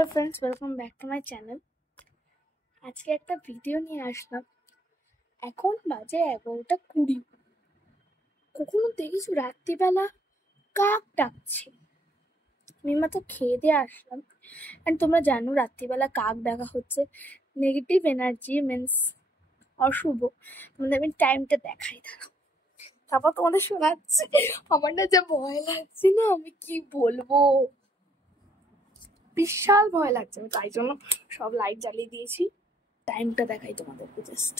Hello friends, welcome back to my channel. আজকে একটা video নিয়ে আসলাম। এখন বাজে 11:20। কখনো দেখেছো রাত্রিবেলা কাক ডাকছে? আমি মাত্র খেয়ে দিয়ে আসলাম। অ্যান্ড তোমরা জানো রাত্রিবেলা কাক ডাকা হচ্ছে নেগেটিভ এনার্জি, মিনস অশুভ। তোমাদের আমি টাইমটা দেখাই, দাঁড়াও, তারপর তোমাদের শোনাচ্ছি। আমার না যা ভয় লাগছে না, আমি কি বলবো, বিশাল ভয় লাগছে। আমি তাই জন্য সব লাইট জ্বালিয়ে দিয়েছি। টাইমটা দেখাই তোমাদেরকে জাস্ট।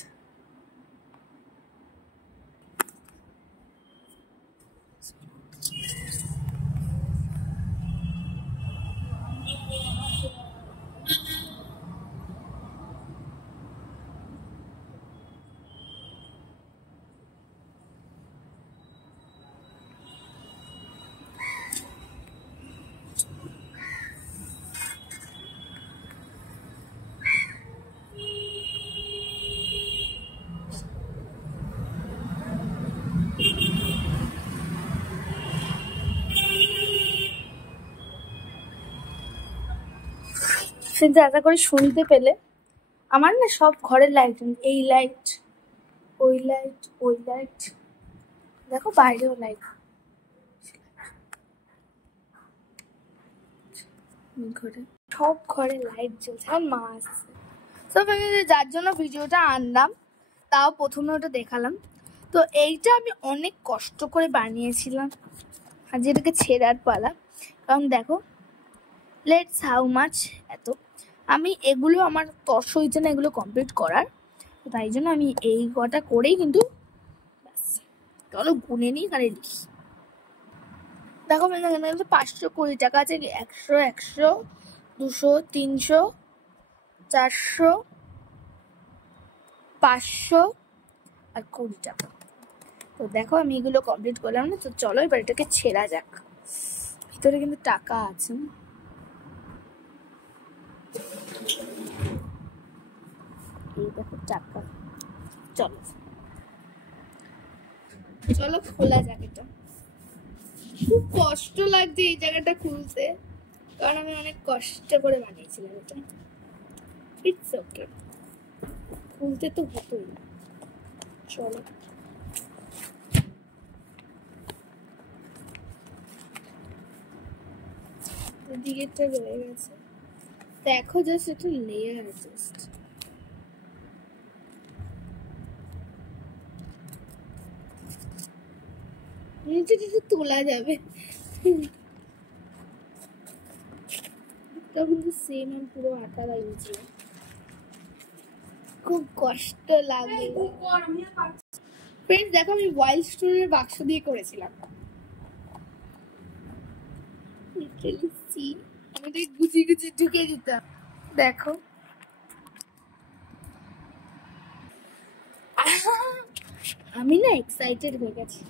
আশা করে শুনতে পেলে। আমার না সব ঘরের লাইট, এই লাইট, ওই লাইট, ওই লাইট, দেখো বাইরেও লাইট, ঘরে সব ঘরে লাইট জ্বলছে। আর মা আসছে, যার জন্য ভিডিওটা আনলাম, তাও প্রথমে ওটা দেখালাম। তো এইটা আমি অনেক কষ্ট করে বানিয়েছিলাম, আর যেটাকে ছেঁড়ার পালা। কারণ দেখো, লেটস হাউ মাচ এত আমি এগুলো আমার তর্স হয়েছে না এগুলো কমপ্লিট করার, তাই জন্য আমি এই কটা করেই কিন্তু চলো গুনে নিই আর লিখি। দেখো 520 টাকা আছে, 100, 100, 200, 300, 400, 500 আর 20 টাকা। তো দেখো আমি এগুলো কমপ্লিট করলাম না। তো চলো এবার এটাকে ছেঁড়া যাক। ভিতরে কিন্তু টাকা আছে, এই দেখো টাকা। চলো চলো খোলা যাক এটা। খুব কষ্ট লাগছে এই জায়গাটা খুলতে, কারণ আমি অনেক কষ্ট করে বানিয়েছিলাম এটা। ইটস ওকে, খুলতে তো হতোই। চলো দিকেরটা রয়ে গেছে, দেখো জাস্ট একটু লেয়ার জাস্ট। নিচে তোলা যাবে কিন্তু সেম আমি পুরো আটা লাগিয়েছি, খুব কষ্ট লাগে। ফ্রেন্ডস দেখো, আমি ওয়াইল্ড স্টোনের বাক্স দিয়ে করেছিলাম। আমি গুছিয়ে গুছিয়ে ঢুকিয়ে দিতাম। দেখো আমি না এক্সাইটেড হয়ে গেছি।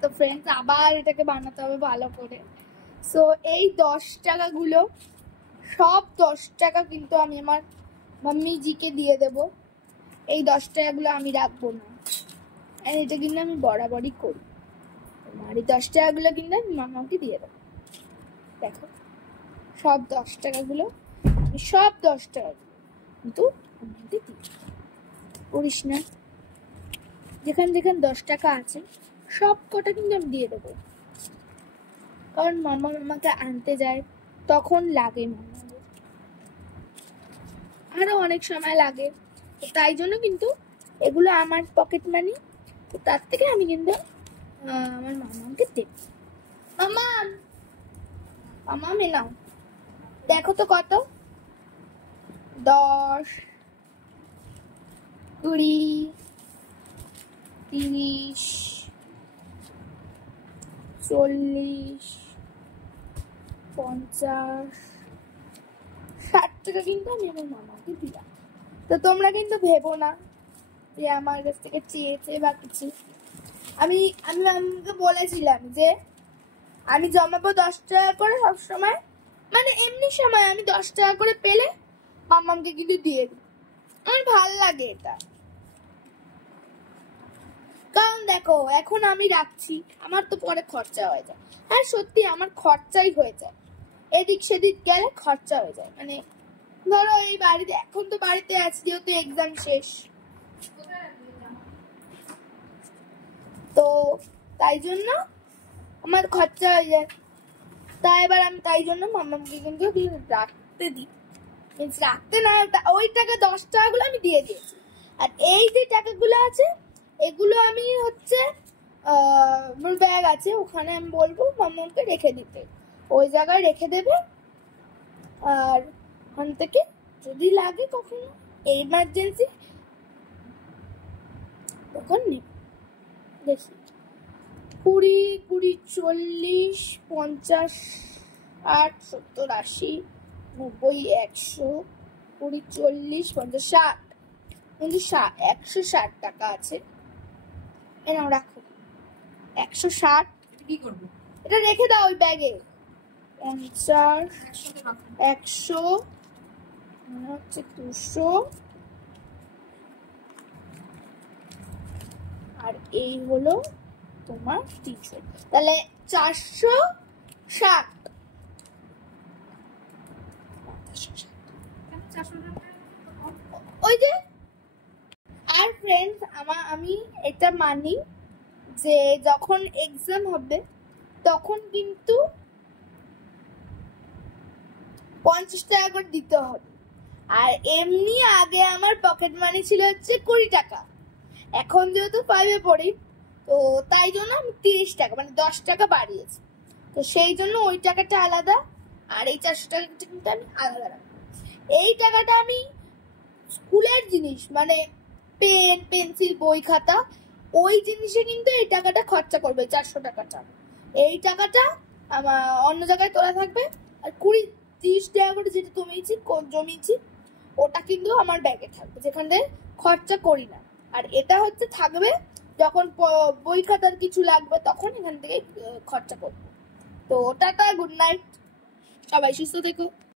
তো ফ্রেন্ডস আবার এটাকে বানাতে হবে ভালো করে। সো এই 10 টাকাগুলো, সব 10 টাকা কিন্তু আমি আমার মাম্মিজিকে দিয়ে দেব। এই 10 টাকাগুলো আমি রাখবো না, এটা কিন্তু আমি বরাবরই করি। আর এই 10 টাকাগুলো কিন্তু আমি মামাকে দিয়ে দেবো। দেখো সব 10 টাকাগুলো, সব 10 টাকাগুলো কিন্তু করিস না। যেখানে যেখানে 10 টাকা আছে সব কটা কিন্তু আমি দিয়ে দেবো, কারণ মামা মামাকে আনতে যায় তখন লাগে, মামা আরো অনেক সময় লাগে। তাই জন্য কিন্তু এগুলো আমার পকেট মানি, তো তার থেকে আমি কিন্তু আমার মামাকে দেব। মামা নাও, দেখো তো কত, 10, 20, 30, 40, 50, 60 টাকা কিন্তু আমি আমার মামাকে দিলাম। তো তোমরা কিন্তু ভেবো না যে আমার কাছ থেকে চেয়েছে বা কিছু। আমি মামাকে বলেছিলাম যে আমি জমাবো 10 টাকা করে সবসময়, মানে এমনি সময় আমি 10 টাকা করে পেলে মামাকে কিন্তু দিয়ে দিই। আমার ভালো লাগে এটা। দেখো এখন আমি রাখছি, আমার তো পরে খরচা হয়ে যায়। হ্যাঁ সত্যি আমার খরচাই হয়ে যায়, এদিক সেদিক গেলে খরচা হয়ে যায়। মানে ধরো এই বাড়িতে, এখন তো বাড়িতে আছি যেহেতু এক্সাম শেষ, তো তাই জন্য আমার খরচা হয়ে যায়। তাই এবার আমি তাই জন্য মাম্মাকে কিন্তু রাখতে দিই, রাখতে না, ওই টাকা 10 টাকাগুলো আমি দিয়ে দিয়েছি। আর এই যে টাকাগুলো আছে এগুলো আমি হচ্ছে আমার ব্যাগ আছে ওখানে, আমি বলবো মাম্মাকে রেখে দিতে, ওই জায়গায় রেখে দেবে। আর ওখান থেকে যদি লাগে কখনো এমার্জেন্সি তখন নেব। দেখি 20, 20, 40, 50, 60, 70, 80, 90, 100, 20, 40, 50, 60, 160 টাকা আছে। এনাও রাখো 160। কি করবো? এটা রেখে দাও ওই ব্যাগে। 50, 100, মনে হচ্ছে 200, আর এই হলো তোমার 300, তাহলে 460। ওই যে। আর ফ্রেন্ডস আমি এটা মানি যে যখন এক্সাম হবে তখন কিন্তু 50 টাকা করে দিতে হবে। আর এমনি আগে আমার পকেট মানি ছিল হচ্ছে 20 টাকা, এখন যেহেতু 5-এ পড়ি তো তাই জন্য আমি 30 টাকা মানে 10 টাকা বাড়িয়েছি, তো সেই জন্য ওই টাকাটা আলাদা আর এই 400 টাকাটা কিন্তু আমি আলাদা রাখবো। এই টাকাটা আমি স্কুলের জিনিস মানে পেন পেন্সিল বই খাতা ওই জিনিসে কিন্তু এই টাকাটা খরচা করবে, 400 টাকাটা। এই টাকাটা আমার অন্য জায়গায় তোলা থাকবে। আর 20-30 টাকা করে যেটা জমিয়েছি ওটা কিন্তু আমার ব্যাগে থাকবে, যেখান থেকে খরচা করি না। আর এটা হচ্ছে থাকবে যখন বই খাতার কিছু লাগবে তখন এখান থেকে খরচা করবো। তো টাটা, গুড নাইট, সবাই সুস্থ থেকো।